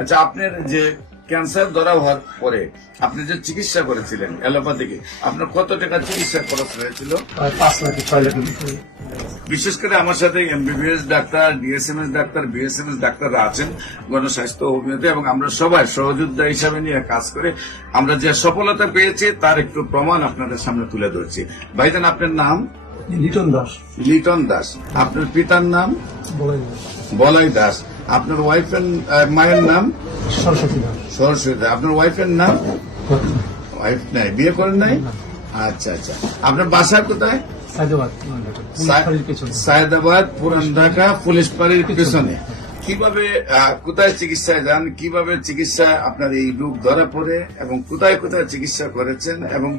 আচ্ছা, আপনার যে ক্যান্সার ধরা হওয়ার পরে আপনি যে চিকিৎসা করেছিলেন অ্যালোপ্যাথিকে, আপনার কত টাকা চিকিৎসা খরচ হয়েছিল? প্রায় 5 লাখ 6 লাখ টাকা। বিশেষ করে আমার সাথে MBBS doctor, DSMS doctor, BSMS ডাক্তাররা আছেন গণস্বাস্থ্য হোমিওতে, এবং আমরা সবাই সহযোদ্ধা হিসাবে নিয়ে কাজ করে আমরা যে সফলতা পেয়েছি তার একটু প্রমাণ আপনাদের সামনে তুলে ধরছি। ভাইজান, আপনার নাম? লিটন দাস। লিটন দাস। আপনার পিতার নাম? বলেন বলাই দাস। আপনার ওয়াইফের মায়ের নাম? সরস্বতী দাস। সরস্বতী দাস। আপনার ওয়াইফের নাম? ওয়াইফ নাই, বিয়ে করেন নাই? আচ্ছা আচ্ছা। আপনার বাসা কোথায়? সায়দাবাদ পুলিশ পেছনে। সায়দাবাদ পুরান ঢাকা পুলিশ ফাঁড়ির পেছনে। কিভাবে কোথায় চিকিৎসায় যান, কিভাবে চিকিৎসা আপনার এই রোগ ধরা পড়ে, এবং কোথায় কোথায় চিকিৎসা করেছেন, এবং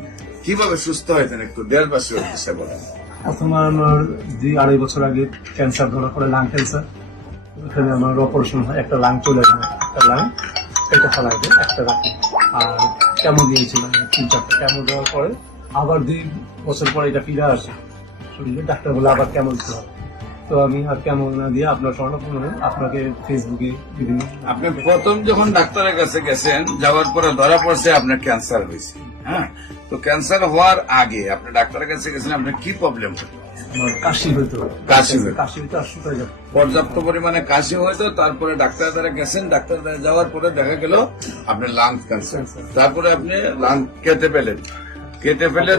কিভাবে সুস্থ হয়েছেন একটু দেশবাসীর উদ্দেশ্যে বলেন। প্রথমে আমার 2-2.5 বছর আগে ক্যান্সার ধরা পড়ে, লাং ক্যান্সার। এখানে আমার অপারেশন হয়, একটা লাং চলে যায়, একটা লাং এটা ফেলা যায়, একটা রাখি। আর কেমো দিয়েছিলাম 3-4টা কেমো দেওয়ার পরে আবার 2 বছর পরে এটা ফিরে আসে শরীরে। ডাক্তার বলে আবার কেমো দিতে হবে। তো আমি আর কেমো না দিয়ে আপনার স্বর্ণপূর্ণ আপনাকে ফেসবুকে বিভিন্ন। আপনি প্রথম যখন ডাক্তারের কাছে গেছেন, যাওয়ার পরে ধরা পড়ছে আপনার ক্যান্সার হয়েছে। হ্যাঁ, তো ক্যান্সার হওয়ার আগে আপনি ডাক্তারের কাছে গেছেন, আপনার কি প্রবলেম হতো? আমার কাশি হইতো, কাশি হইতো। কাশি হইতো আর শুকাই যেত। পর্যাপ্ত পরিমাণে কাশি হয়তো, তারপরে ডাক্তার দ্বারা গেছেন, ডাক্তার দ্বারা যাওয়ার পরে দেখা গেল আপনার লাং ক্যান্সার। তারপরে আপনি লাং কেটে ফেলেন, কেটে ফেলে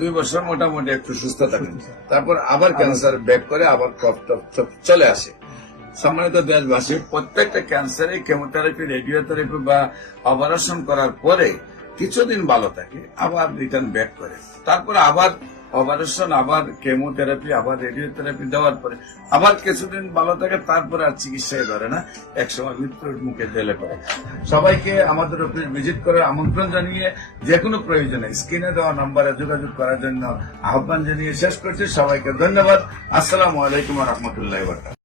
2 বছর মোটামুটি একটু সুস্থ থাকেন। তারপর আবার ক্যান্সার ব্যাক করে, আবার কফ টফ সব চলে আসে। সম্মানিত দেশবাসী, প্রত্যেকটা ক্যান্সারে কেমোথেরাপি, রেডিওথেরাপি বা অপারেশন করার পরে কিছুদিন ভালো থাকে, আবার রিটার্ন ব্যাক করে। তারপরে আবার অপারেশন, আবার কেমোথেরাপি, আবার রেডিওথেরাপি দেওয়ার পরে আবার কিছুদিন ভালো থাকে, তারপরে আর চিকিৎসায় ধরে না, একসময় মৃত্যুর মুখে ঢেলে পড়ে। সবাইকে আমাদের অফিস ভিজিট করার আমন্ত্রণ জানিয়ে যে কোনো প্রয়োজনে স্ক্রিনে দেওয়া নম্বরে যোগাযোগ করার জন্য আহ্বান জানিয়ে শেষ করছি। সবাইকে ধন্যবাদ। আসসালামু আলাইকুম ওয়া রাহমাতুল্লাহি ওয়া বারাকাতুহু।